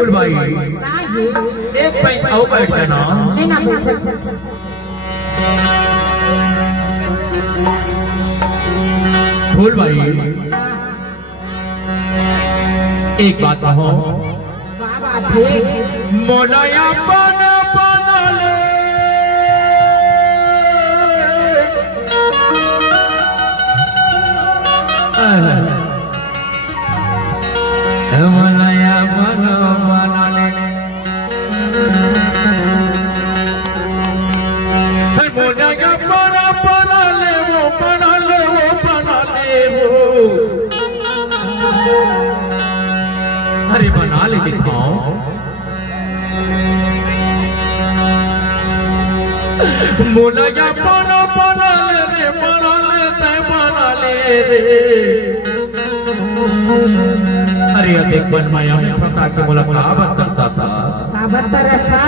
फूल भाई एक पॉइंट आओ बैठ ना फूल भाई एक बात कहो मोलाया बन बनले मोलाया बन बनले मोलाया बन बनले वो बनले वो अरे बना ले दिखाओ मोलाया बना बना ले रे बना ले ते बना ले रे अरे देख बन माया में फंसा के बोला काबर तरसाता काबर तरसता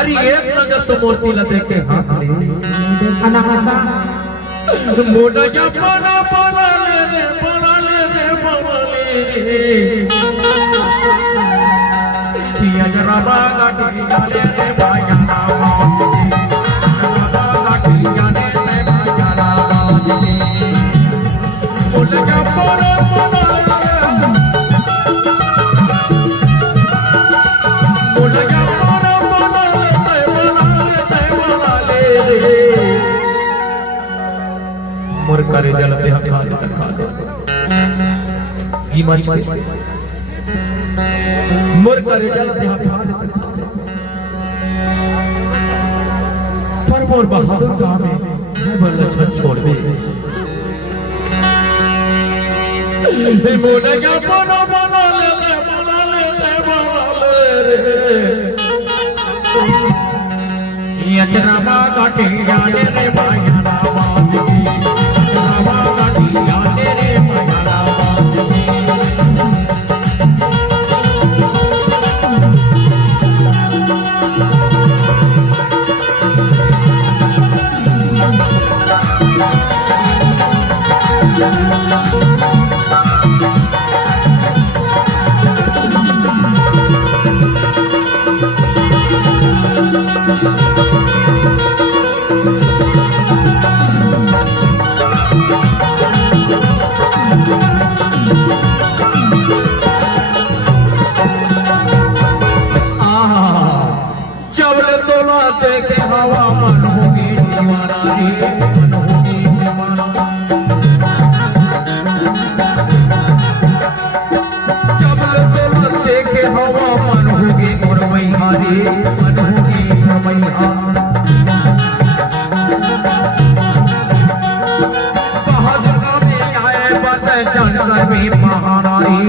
अरे एक नजर तो मूर्ति ला देख के हंस ले देखा ना हंसा मोलाया बना बना ले रे बना ले रे बना ले रे किया जरा बागा टिया रे भाया मोर करे जलते हम खा दे कीमत मोर करे जलते हम खा दे पर मोर बहादुर काम में मैं बोल छन छोड़ दे मोर क्या बना ले ये तेरा बागा टिया रे भाया देखे हवा मन होगी दीवाना रे मन होगी दीवाना जब तो देखे हवा मन होगी और मैया रे मन होगी मैया कहा जगह में आए बात जानकर में महाना रे